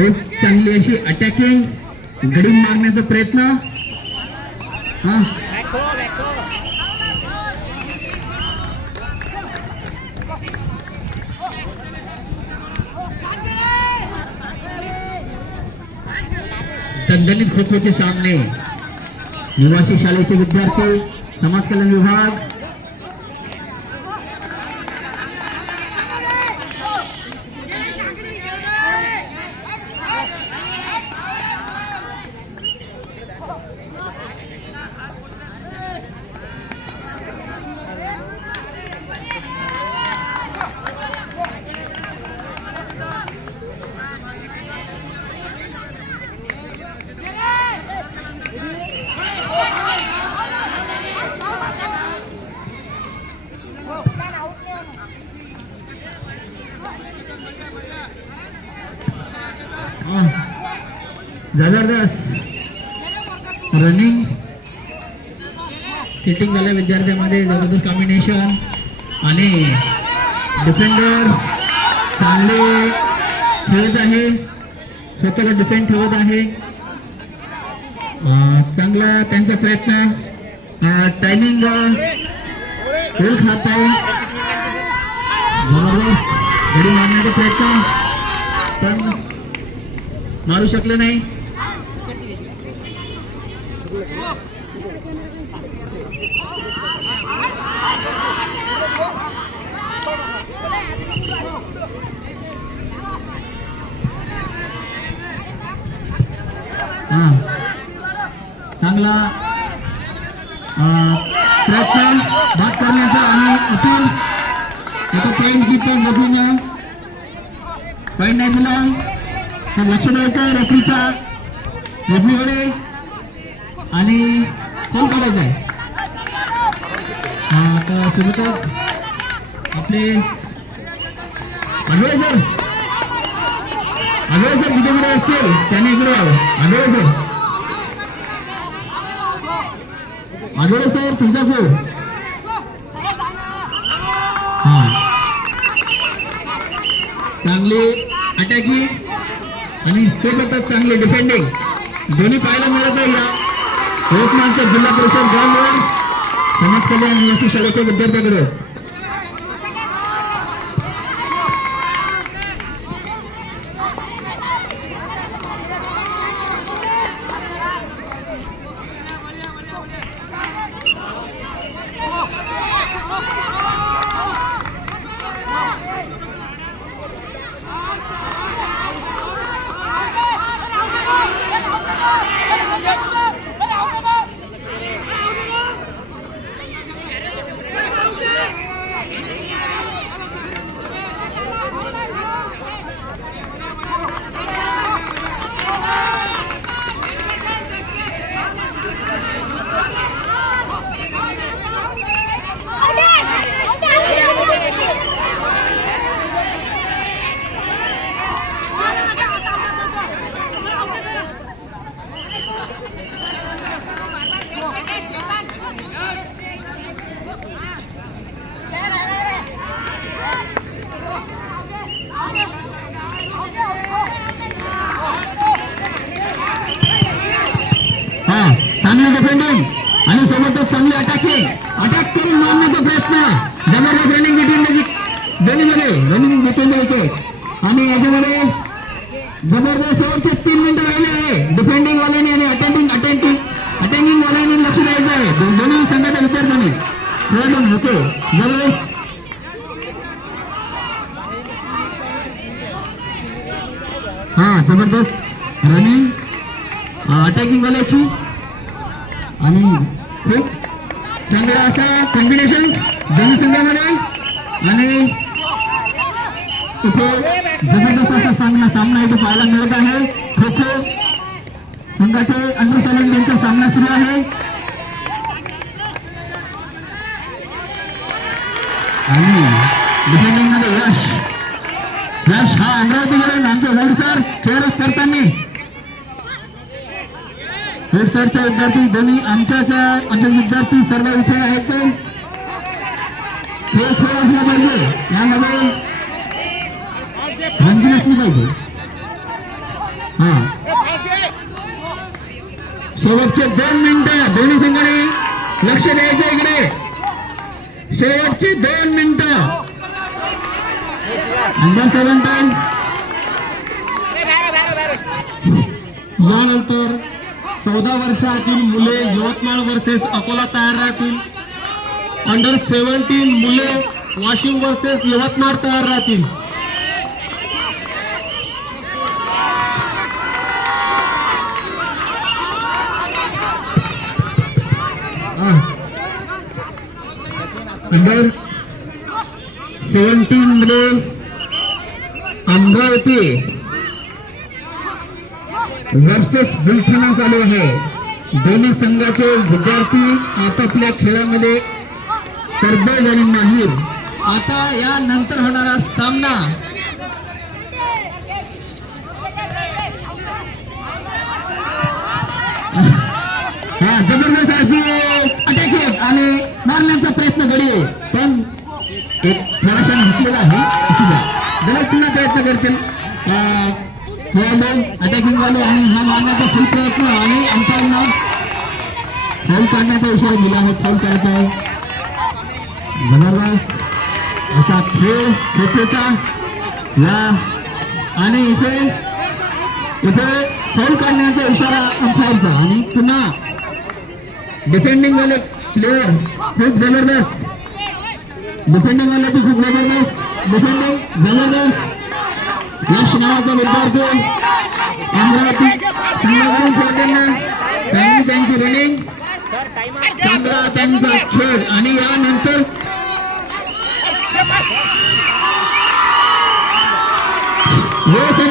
खूप चांगली अशी अटॅकिंग गडी मारण्याचा प्रयत्न. हा. दणदणीत खो खोचे सामने. निवासी शाळेचे विद्यार्थी समाज कल्याण विभाग जबरदस्त रनिंग सिटिंग झाल्या विद्यार्थ्यांमध्ये. जबरदस्त कॉम्बिनेशन आणि डिफेंडर चांगले खेळत आहे. स्वतःला डिफेंड ठेवत आहे. चांगला त्यांचा प्रयत्न. टायमिंग खेळ खात आहे जबरदस्त घडी मारण्याचा प्रयत्न. पण मारू शकलं नाही? हा. चांगला प्रयत्न भाग करण्याचा आणि इथून आता पॉईंटची पण बघून पॉईंट नाही दिला. तर लक्ष द्यायचं रेफरीच्या रेफरीकडे आणि कोण करायचं आहे? हा तर सोबतच आपले अभय सर. अभय सर कुठे कुठे असतील त्याने इकडे यावं. अभय सर. अभय सर तुमचा फोन. हा. चांगली अटॅकिंग आणि सोबतच चांगले डिफेंडिंग दोन्ही पाहायला मिळत आहे या. यवतमाळच्या जिल्हा परिषद ग्राउंडवर समाज कल्याण निवासी शाळेच्या विद्यार्थ्याकडे हा चांगली डिफेंडिंग आणि सोबतच अटॅक करून मारण्याचा प्रयत्न. जबरदस्त रनिंग बिटवीन दोन्हीमध्ये रनिंग बिटवीन द्यायचे आणि याच्यामध्ये जबरदस्त शेवटचे तीन मिनिटं राहिले आहे. डिफेंडिंग वाल्याने आणि अटॅकिंग अटॅकिंग अटॅकिंग वाल्याने लक्ष द्यायचं आहे. दोन्ही संघाचा विचार विद्यार्थ्यांनी प्रयत्न ओके जबरदस्त. हा जबरदस्त. रनिंग अटॅकिंग वाल्याची. आणि खूप चांगला असा कॉम्बिनेशन दोन्ही संघामध्ये आणि इथे जबरदस्त असा सामना सामना इथे पाहायला मिळत आहे. खो खो संघाचे अंडर सेवन यांचा सामना सुरू आहे. आणि डिफेंडिंगमध्ये यश. यश हा अमरावतीकडून आमचे हेड सर चेअरच करताना. वेबसाईटचे विद्यार्थी दोन्ही आमच्याच आमचे विद्यार्थी सर्व इथे आहेत हे खेळ असलं पाहिजे. यामध्ये रंगी असली पाहिजे. हा. शेवटचे दोन मिनिटं दोन्ही संघाने लक्ष द्यायचं इकडे. शेवटची दोन मिनिटं. अंडर सेव्हन टाइम यानंतर चौदा वर्षातील मुले यवतमाळ वर्सेस अकोला तयार राहतील. अंडर सेव्हन्टीन मुले वाशिम वर्सेस यवतमाळ तयार राहतील. अंडर सेवन्टीन मुले अमरावती वर्सेस बुलढाणा चालू आहे. दोन्ही संघाचे विद्यार्थी आपापल्या खेळामध्ये तरबेज झाले नाहीत आता या नंतर होणारा सामना. हा जबरदस्त अशी अटॅक आहे आणि मारण्याचा प्रयत्न गडी पण एक थोडासा हटलेला आहे. जरा पुन्हा प्रयत्न करतील. अटॅकिंग वाले आणि हा मारण्याचा फुल प्रयत्न आणि अंपायरला फौल काढण्याचा इशारा दिला आहे. फौल करायचा आहे जबरदस्त असा खेळ खेळचा या आणि इथे इथे फौल काढण्याचा इशारा अंपायरचा आणि पुन्हा डिफेंडिंग वाले प्लेअर खूप जबरदस्त. डिफेंडिंग वाले बी खूप जबरदस्त. डिफेंडिंग जबरदस्त. यश नावाचा विद्यार्थी. अमरावती संघाकडून खेळताना त्यांनी त्यांची रनिंग चांगला त्यांचा खेळ. आणि यानंतर हे